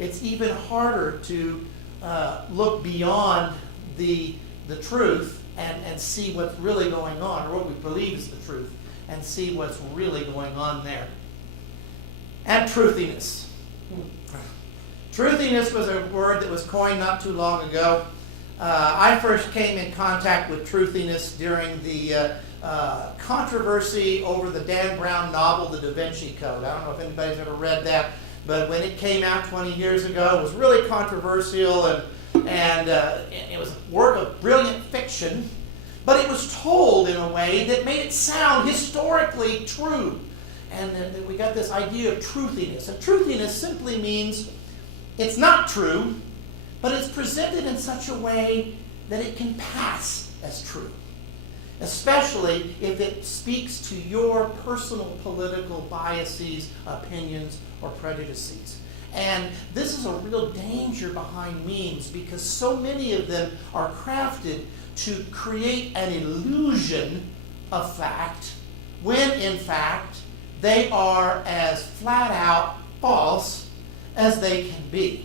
it's even harder to look beyond the truth and see what's really going on, or what we believe is the truth, and see what's really going on there. And truthiness. Truthiness was a word that was coined not too long ago. I first came in contact with truthiness during the controversy over the Dan Brown novel, The Da Vinci Code. I don't know if anybody's ever read that, but when it came out 20 years ago, it was really controversial, and it was a work of brilliant fiction, but it was told in a way that made it sound historically true. And then we got this idea of truthiness. And truthiness simply means it's not true, but it's presented in such a way that it can pass as true, especially if it speaks to your personal political biases, opinions, or prejudices. And this is a real danger behind memes, because so many of them are crafted to create an illusion of fact, when in fact they are as flat out false as they can be.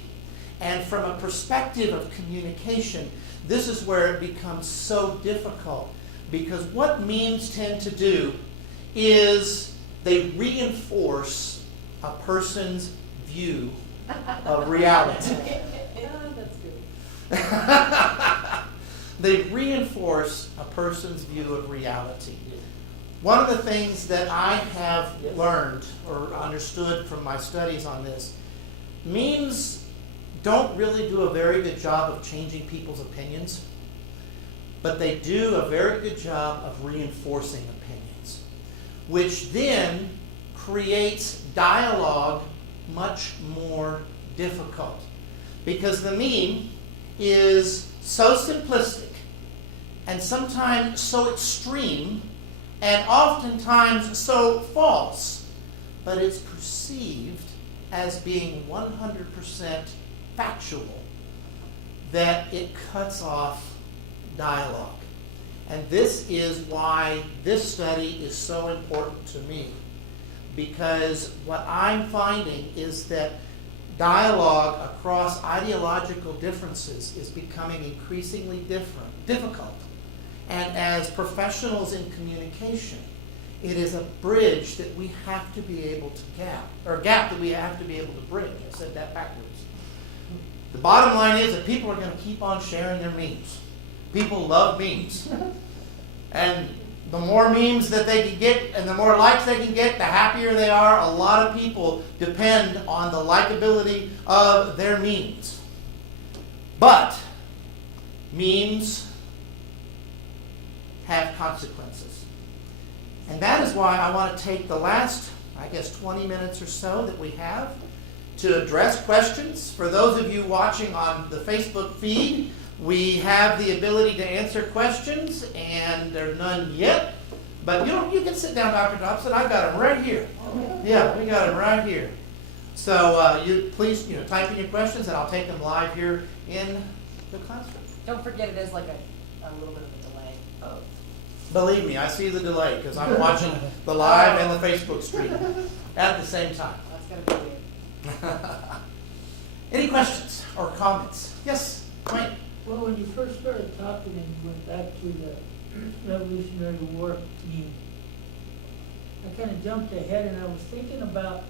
And from a perspective of communication, this is where it becomes so difficult, because what memes tend to do is they reinforce a person's view of reality. That's good. They reinforce a person's view of reality. One of the things that I have learned or understood from my studies on this, memes don't really do a very good job of changing people's opinions, but they do a very good job of reinforcing opinions, which then creates dialogue much more difficult, because the meme is so simplistic and sometimes so extreme and oftentimes so false, but it's perceived as being 100% factual, that it cuts off dialogue. And this is why this study is so important to me, because what I'm finding is that dialogue across ideological differences is becoming increasingly difficult. And as professionals in communication, it is a bridge that we have to be able to a gap that we have to be able to bridge. I said that backwards. The bottom line is that people are going to keep on sharing their memes. People love memes. And the more memes that they can get and the more likes they can get, the happier they are. A lot of people depend on the likability of their memes. But memes have consequences. And that is why I want to take the last, 20 minutes or so that we have to address questions. For those of you watching on the Facebook feed, we have the ability to answer questions, and there's none yet. But you can sit down, Dr. Dobson. I've got them right here. Yeah, we got them right here. So you please type in your questions, and I'll take them live here in the classroom. Don't forget, it is like a little bit of a delay. Oh. Believe me, I see the delay because I'm watching the live and the Facebook stream at the same time. That's going to be weird. Any questions or comments? Yes, Wayne. Well, when you first started talking and you went back to the Revolutionary War meme, I kind of jumped ahead and I was thinking about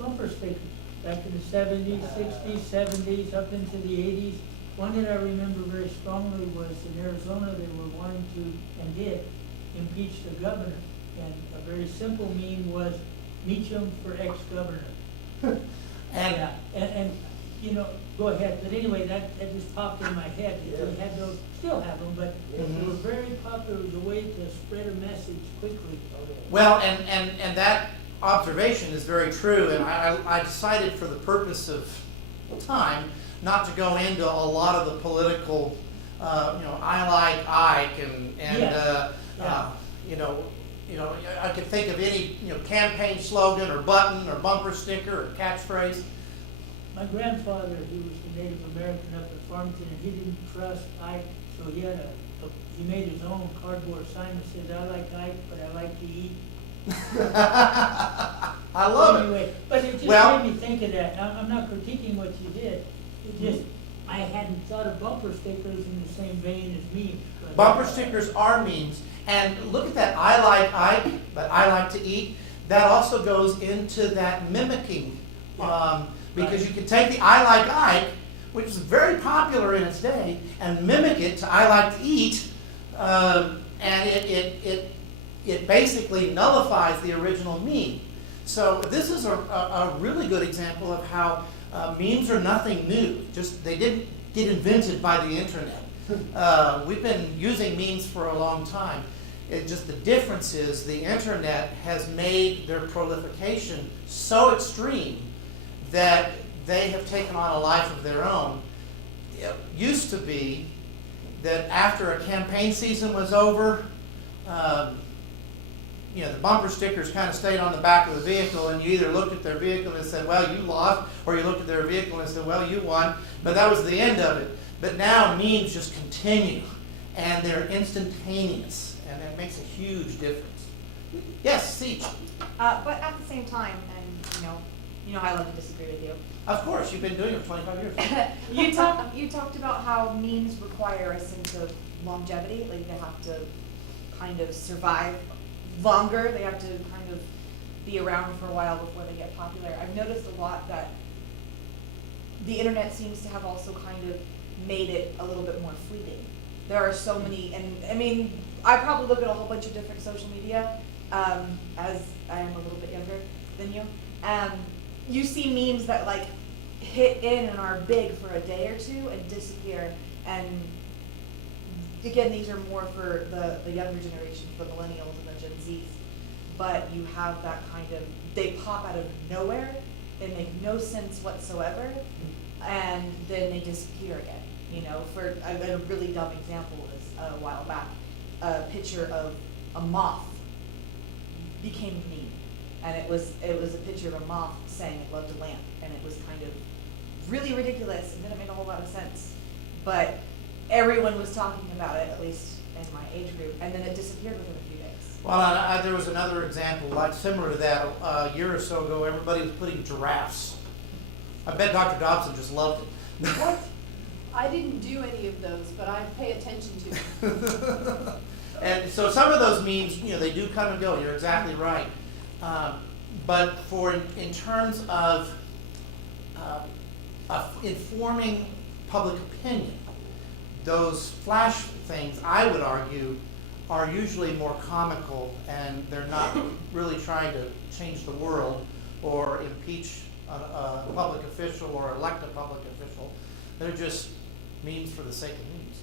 bumper stickers back in the 70s, 60s, 70s, up into the 80s. One that I remember very strongly was in Arizona. They were wanting to, and did, impeach the governor. And a very simple meme was, Meacham for ex-governor. And go ahead. But anyway, that just popped in my head. Yeah. We had those, still have them, but they were very popular. It was a way to spread a message quickly. Well, and that observation is very true, and I decided for the purpose of time not to go into a lot of the political, I like Ike, I could think of any campaign slogan or button or bumper sticker or catchphrase. My grandfather, he was a Native American up in Farmington, and he didn't trust Ike, so he had he made his own cardboard sign that says, I like Ike, but I like to eat. I love it. Anyway, but it just Well- made me think of that. I'm not critiquing what you did. It just, I hadn't thought of bumper stickers in the same vein as memes. but- Bumper stickers are memes, and look at that, I like Ike, but I like to eat. That also goes into that mimicking, because you can take the I like Ike, which was very popular in its day, and mimic it to I like to eat, and it basically nullifies the original meme. So this is a really good example of how memes are nothing new. Just they didn't get invented by the internet. We've been using memes for a long time. It just the difference is the internet has made their proliferation so extreme that they have taken on a life of their own. It used to be that after a campaign season was over, the bumper stickers kind of stayed on the back of the vehicle, and you either looked at their vehicle and said, well, you lost, or you looked at their vehicle and said, well, you won, but that was the end of it. But now memes just continue, and they're instantaneous, and that makes a huge difference. Yes, Siege. But at the same time, and you know I love to disagree with you. Of course, you've been doing it for 25 years. You talked about how memes require a sense of longevity, like they have to kind of survive longer, they have to kind of be around for a while before they get popular. I've noticed a lot that the internet seems to have also kind of made it a little bit more fleeting. There are so many, and I mean, I probably look at a whole bunch of different social media, as I am a little bit younger than you. You see memes that like hit in and are big for a day or two and disappear. And again, these are more for the younger generation, the millennials and the Gen Zs. But you have that kind of, they pop out of nowhere, they make no sense whatsoever, and then they disappear again. For a really dumb example is a while back, a picture of a moth became a meme. And it was a picture of a moth saying it loved a lamp, and it was kind of really ridiculous and didn't make a whole lot of sense. But everyone was talking about it, at least in my age group, and then it disappeared within a few days. Well, there was another example, like similar to that, a year or so ago, everybody was putting giraffes. I bet Dr. Dobson just loved it. What? I didn't do any of those, but I pay attention to them. And so some of those memes, they do come and go. You're exactly right. But in terms of informing public opinion, those flash things, I would argue, are usually more comical, and they're not really trying to change the world or impeach a public official or elect a public official. They're just memes for the sake of memes.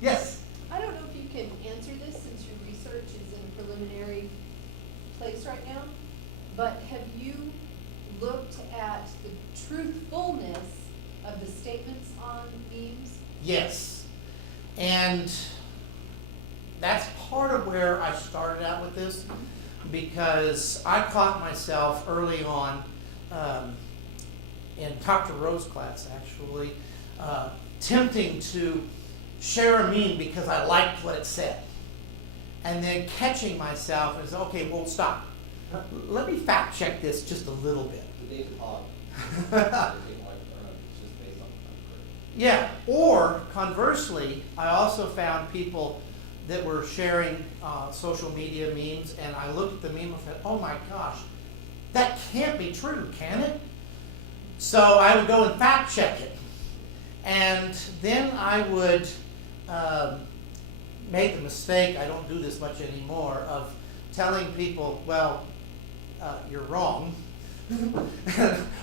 Yes? I don't know if you can answer this since your research is in a preliminary place right now, but have you looked at the truthfulness of the statements on memes? Yes. And that's part of where I started out with this, because I caught myself early on in Dr. Rose class, actually, tempting to share a meme because I liked what it said. And then catching myself and saying, okay, well, stop. Let me fact check this just a little bit. Yeah, or conversely, I also found people that were sharing social media memes, and I looked at the meme and said, oh my gosh, that can't be true, can it? So I would go and fact check it. And then I would make the mistake, I don't do this much anymore, of telling people, well, you're wrong.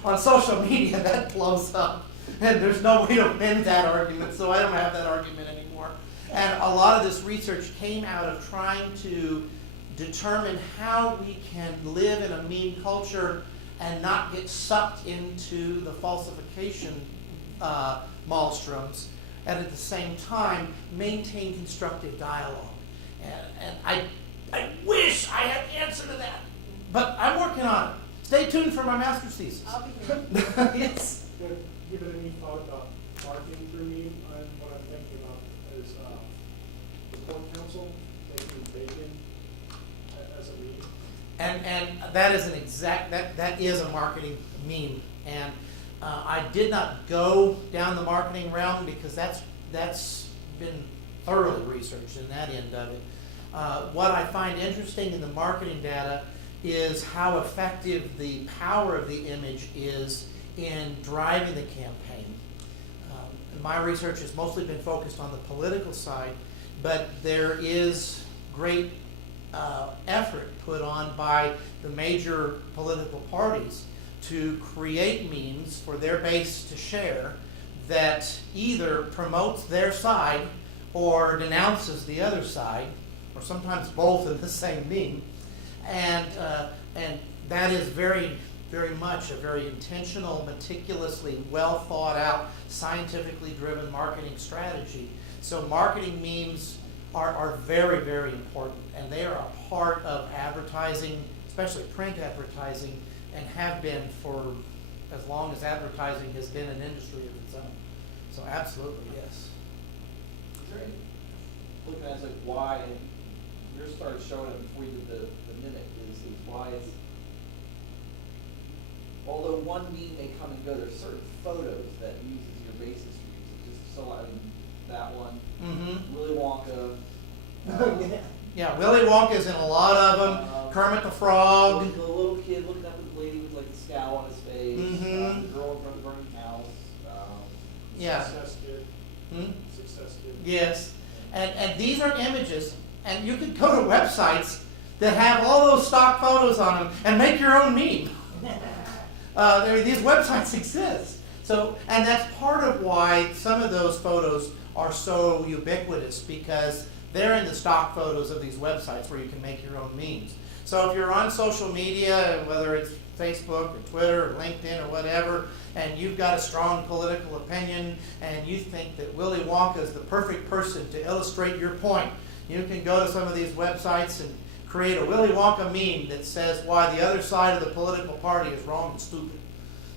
On social media, that blows up. And there's no way to win that argument, so I don't have that argument anymore. And a lot of this research came out of trying to determine how we can live in a meme culture and not get sucked into the falsification maelstroms, and at the same time maintain constructive dialogue. And I wish I had the answer to that, but I'm working on it. Stay tuned for my master's thesis. I'll be here. Yes. Give it any thought about marketing for me. What I'm thinking about is the court counsel taking bacon as a meme. and that is that is a marketing meme. And I did not go down the marketing realm because that's been thoroughly researched in that end of it. What I find interesting in the marketing data is how effective the power of the image is in driving the campaign. My research has mostly been focused on the political side, but there is great effort put on by the major political parties to create memes for their base to share that either promotes their side or denounces the other side, or sometimes both in the same meme. And that is very, very much a very intentional, meticulously well thought out, scientifically driven marketing strategy. So marketing memes are very, very important, and they are a part of advertising, especially print advertising, and have been for as long as advertising has been an industry of its own. So absolutely, yes. Is there any, looking at it, like why, and yours started showing it before you did the mimic, is why it's, although one meme may come and go, there's certain photos that uses your basis for using. Just so, I mean, that one, Mm-hmm. Willy Wonka. Yeah, Willy Wonka's in a lot of them. Kermit the Frog. The little kid looking up at the lady with like the scowl on his face. Mhm. The girl in front of the burning house. Yeah. Success kid. Hmm? Success kid. Yes. And these are images, and you could go to websites that have all those stock photos on them and make your own meme. These websites exist. So, and that's part of why some of those photos are so ubiquitous, because they're in the stock photos of these websites where you can make your own memes. So if you're on social media, whether it's Facebook or Twitter or LinkedIn or whatever, and you've got a strong political opinion and you think that Willy Wonka is the perfect person to illustrate your point, you can go to some of these websites and create a Willy Wonka meme that says why the other side of the political party is wrong and stupid.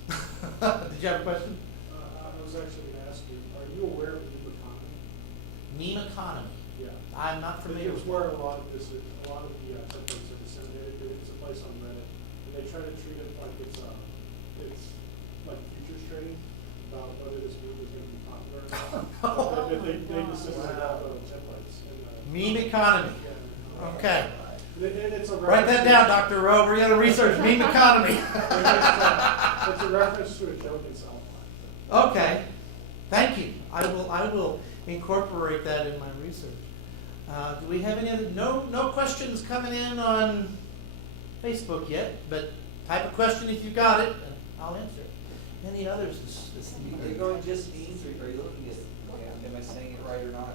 Did you have a question? I was actually going to ask you, are you aware of meme economy? Meme economy. Yeah. I'm not familiar It's with where it. a lot of the templates are disseminated. It's a place on Reddit, and they try to treat it like it's like futures trading about whether this meme is going to be popular or not. They disseminate all the templates. Meme economy. Yeah. Okay. It's a Write that down, Dr. Rowe. We're going to research meme economy. It's a reference to a joke in South Park. Okay. Thank you. I will incorporate that in my research. Do we have any other? No questions coming in on Facebook yet, but type a question if you got it, and I'll answer it. Any others this Are you evening? going just memes, or are you looking at, am I saying it right or not?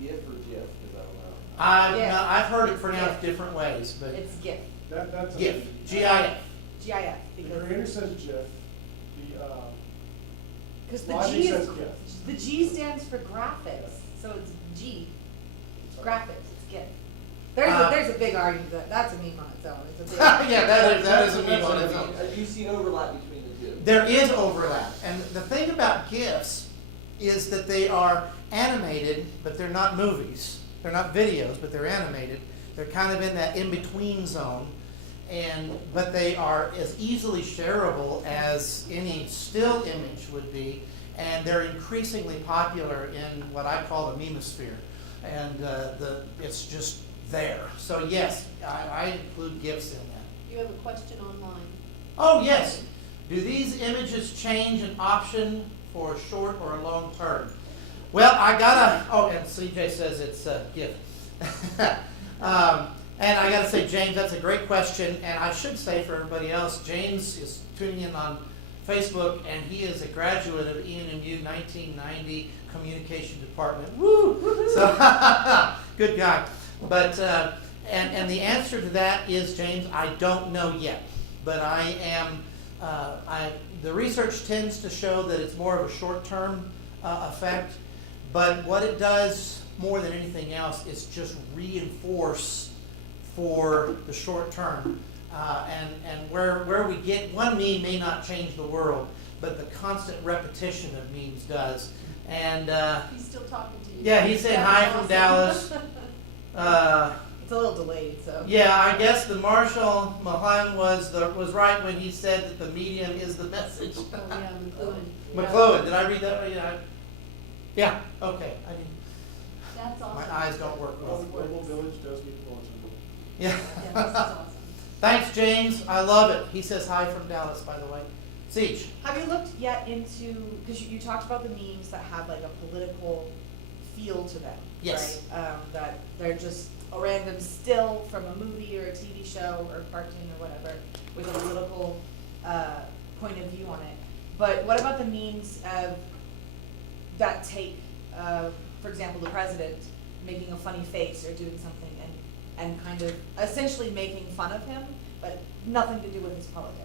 GIF or GIF, because I don't know. Yeah. I've heard it pronounced different ways, but It's GIF, That's a GIF, meme. GIF. GIF, The because creator says GIF. the Logic G says is, GIF. the G stands for graphics, so it's G, it's graphics, it's GIF. There's a big argument that that's a meme on its own, it's a big. Yeah, that is a meme on its own. Do you see overlap between the two? There is overlap, and the thing about GIFs is that they are animated, but they're not movies. They're not videos, but they're animated. They're kind of in that in-between zone, but they are as easily shareable as any still image would be, and they're increasingly popular in what I call the memosphere, and it's just there. So yes, I include GIFs in that. You have a question online. Oh, yes. Do these images change an option for a short or a long term? Well, and CJ says it's a GIF. And I gotta say, James, that's a great question. And I should say for everybody else, James is tuning in on Facebook, and he is a graduate of ENMU 1990 Communication Department. Woo! So, good guy. But, and the answer to that is, James, I don't know yet. But I am, the research tends to show that it's more of a short-term effect. But what it does more than anything else is just reinforce for the short term. And where we get, one meme may not change the world, but the constant repetition of memes does. And He's still talking to you. yeah, he's saying hi from Dallas. It's a little delayed, so. Yeah, I guess the Marshall Mahan was right when he said that the medium is the message. Oh, yeah, McLuhan. McLuhan, did I read that right? Yeah, okay. I didn't, That's awesome. my eyes don't work well. Global Village does meet Fullerton. Yeah. Yeah, this is awesome. Thanks, James. I love it. He says hi from Dallas, by the way. Siege. Have you looked yet into, because you talked about the memes that have like a political feel to them, Yes. right? That they're just a random still from a movie or a TV show or cartoon or whatever with a political point of view on it. But what about the memes of that take, for example, the president making a funny face or doing something and kind of essentially making fun of him, but nothing to do with his politics.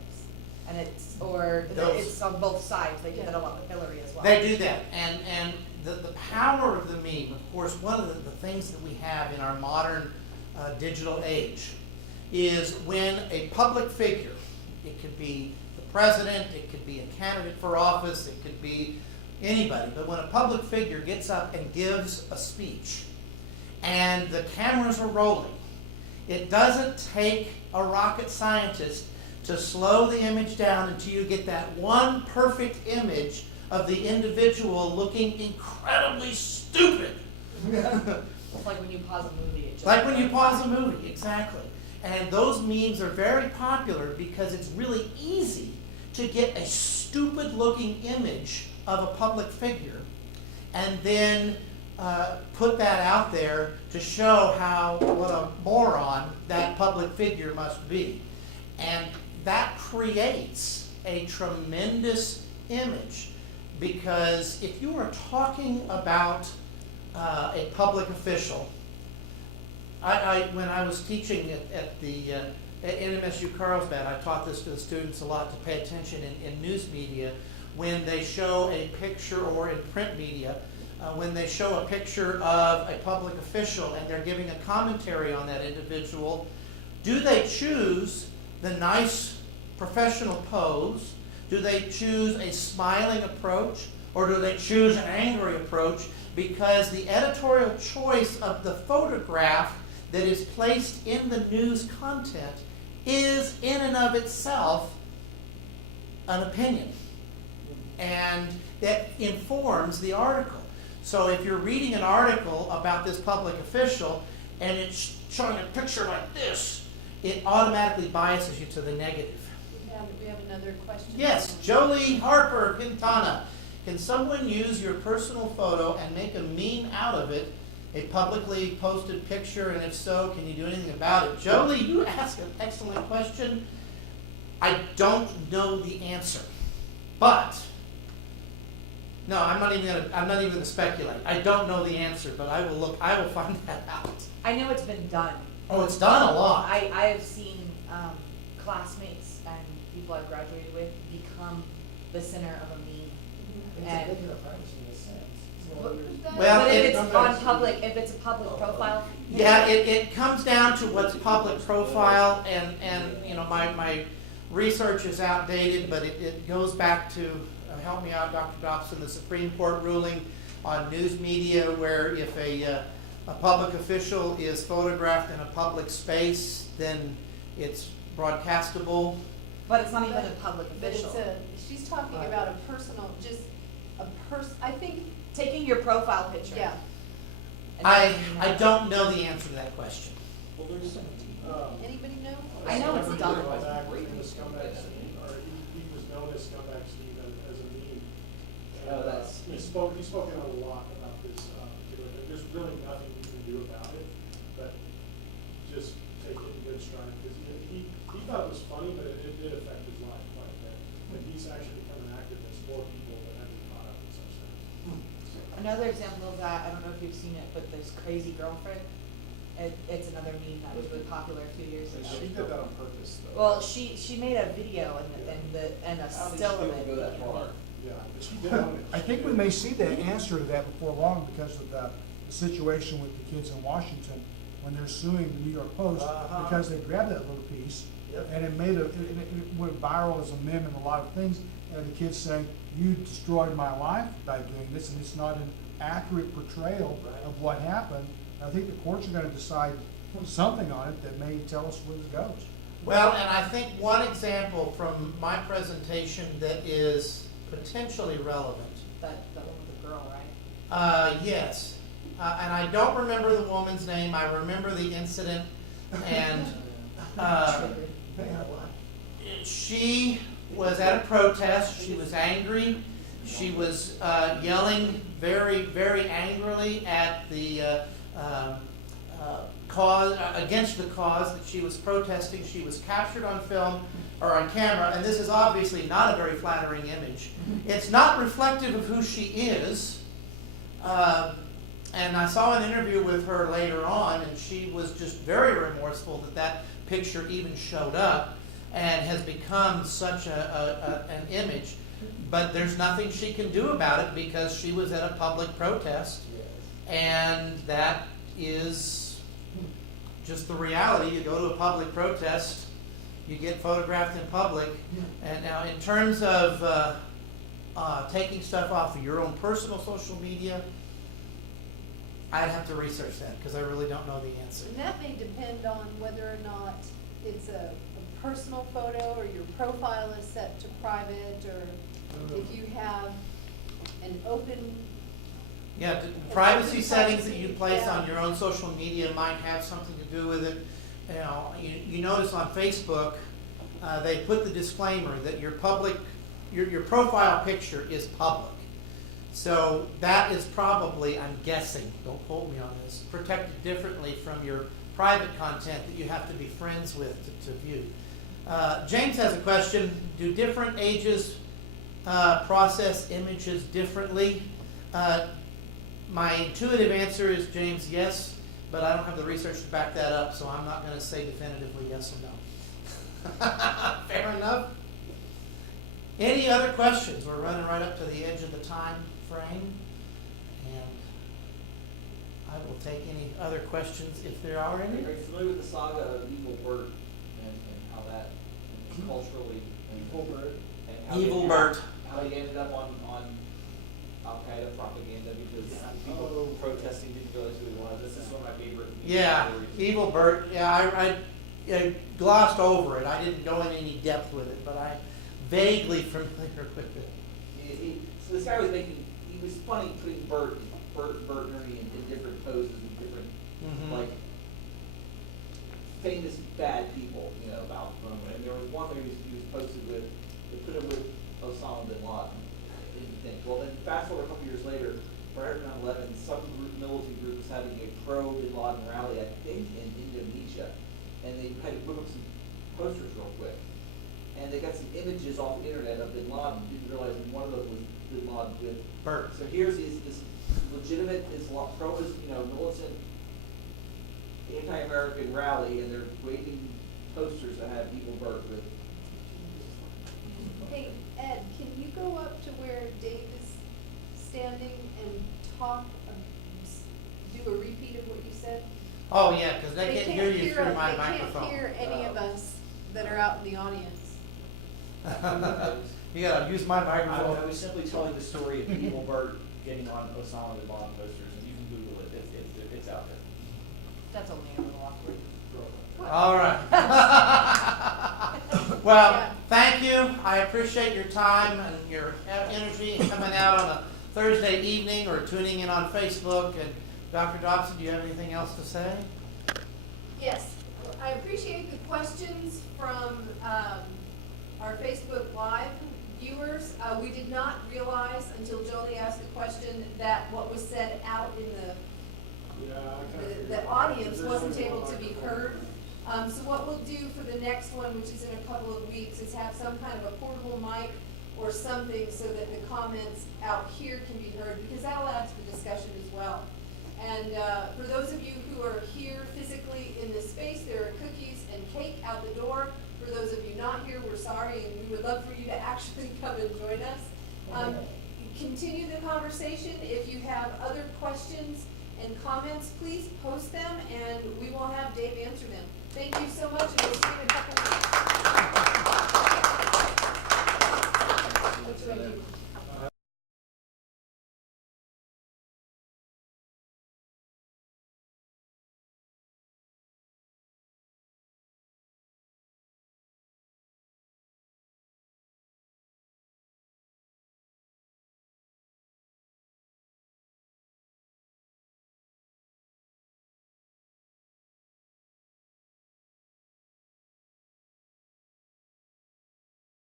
And it's it's on both sides. They do that a lot with Hillary as well. They do that, and the power of the meme, of course, one of the things that we have in our modern digital age is when a public figure, it could be the president, it could be a candidate for office, it could be anybody, but when a public figure gets up and gives a speech and the cameras are rolling, it doesn't take a rocket scientist to slow the image down until you get that one perfect image of the individual looking incredibly stupid. It's like when you pause a movie. It just Like when you pause a movie, exactly. And those memes are very popular because it's really easy to get a stupid looking image of a public figure and then put that out there to show what a moron that public figure must be. And that creates a tremendous image, because if you are talking about a public official, when I was teaching at NMSU Carlsbad, I taught this to the students a lot, to pay attention in news media when they show a picture, or in print media, when they show a picture of a public official and they're giving a commentary on that individual. Do they choose the nice professional pose? Do they choose a smiling approach? Or do they choose an angry approach? Because the editorial choice of the photograph that is placed in the news content is in and of itself an opinion. And that informs the article. So if you're reading an article about this public official and it's showing a picture like this, it automatically biases you to the negative. We have another question. Yes, Jolie Harper Quintana. Can someone use your personal photo and make a meme out of it, a publicly posted picture, and if so, can you do anything about it? Jolie, you ask an excellent question. I don't know the answer, but no, I'm not even gonna speculate. I don't know the answer, but I will find that out. I know it's been done. Oh, it's done a lot. I have seen classmates and people I've graduated with become the center of a meme. And Well, but it- if it's on public, if it's a public profile. Yeah, it comes down to what's public profile, and you know, my research is outdated, but it goes back to, help me out, Dr. Dobson, the Supreme Court ruling on news media, where if a public official is photographed in a public space, then it's broadcastable. But it's not even a public But it's official. she's talking about a personal, just a I think, Taking your profile picture. yeah. and I making I that- don't know the answer to that question. Well, there's Anybody know? I know it's done. Back in the Scumbag Steve, or he was known as Scumbag Steve as a meme. And, Oh, that's- he's spoken a lot about this particular thing. There's really nothing you can do about it, but just take it in good stride, because he thought it was funny, but it did affect his life quite a bit. And he's actually become an activist for people that have been caught up in such things. Another example of that, I don't know if you've seen it, but there's Crazy Girlfriend. It's another meme that was really popular a few years ago. She did that on purpose, though. Well, she made a video and a I don't think still she of would it. go that you know. far. Yeah, but she did own it. I think we may see the answer to that before long because of the situation with the kids in Washington when they're suing the New York Post Uh-huh. because they grabbed that little piece Yep. and it went viral as a meme and a lot of things. And the kids saying, "You destroyed my life by doing this," and it's not an accurate portrayal Right. of what happened. And I think the courts are going to decide something on it that may tell us where this goes. Well, and I think one example from my presentation that is potentially relevant. That one with the girl, right? Yes. And I don't remember the woman's name. I remember the incident. And she was at a protest. She was angry. She was yelling very, very angrily at the cause, against the cause that she was protesting. She was captured on film or on camera, and this is obviously not a very flattering image. It's not reflective of who she is. And I saw an interview with her later on, and she was just very remorseful that that picture even showed up and has become such an image. But there's nothing she can do about it because she was at a public protest, and that is just the reality. You go to a public protest, you get photographed in public, and now in terms of taking stuff off of your own personal social media, I'd have to research that because I really don't know the answer. And that may depend on whether or not it's a personal photo or your profile is set to private, or if you have an open. Yeah, privacy open settings that privacy, you place yeah. on your own social media might have something to do with it. You know, you notice on Facebook, they put the disclaimer that your profile picture is public. So that is probably, I'm guessing, don't quote me on this, protected differently from your private content that you have to be friends with to view. James has a question. Do different ages process images differently? My intuitive answer is, James, yes, but I don't have the research to back that up, so I'm not going to say definitively yes or no. Fair enough. Any other questions? We're running right up to the edge of the time frame, and I will take any other questions if there are any. Are you familiar with the saga of Evil Bert and how that culturally Evil Bert. and how Evil they- Bert. how he ended up on Al Qaeda propaganda because people protesting didn't realize who he was. This is one of my favorite. Yeah, stories. Evil Bert. Yeah, I glossed over it. I didn't go in any depth with it, but I vaguely familiar with it. So this guy was he was funny putting Bert and Ernie in different poses and different, Mhm. like, famous bad people, about them. And there was one where he was posted with, they put him with Osama bin Laden. Didn't think. Well, then fast forward a couple years later, prior to 9/11, some militant group was having a pro-Bin Laden rally, I think in Indonesia, and they had to put up some posters real quick. And they got some images off the internet of Bin Laden. Didn't realize that one of them was Bin Laden with Bert. So here's this legitimate militant anti-American rally, and they're waving posters that have Evil Bert with. Hey, Ed, can you go up to where Dave is standing and talk, do a repeat of what you said? Oh yeah, because they can't hear you through us. my They microphone. can't hear any of us that are out in the audience. You gotta use my I microphone. was simply telling the story of Evil Bert getting on Osama bin Laden posters, and you can Google it. It's out there. That's only a little awkward. All right. Well, Yeah. thank you. I appreciate your time and your energy and coming out on a Thursday evening or tuning in on Facebook. And Dr. Dobson, do you have anything else to say? Yes, I appreciate the questions from our Facebook Live viewers. We did not realize until Jody asked the question that what was said out in the audience wasn't able to be heard. So what we'll do for the next one, which is in a couple of weeks, is have some kind of a portable mic or something so that the comments out here can be heard, because that'll add to the discussion as well. And for those of you who are here physically in this space, there are cookies and cake out the door. For those of you not here, we're sorry, and we would love for you to actually come and join us. Continue the conversation. If you have other questions and comments, please post them, and we will have Dave answer them. Thank you so much, and we'll see you in a couple weeks. What do I do?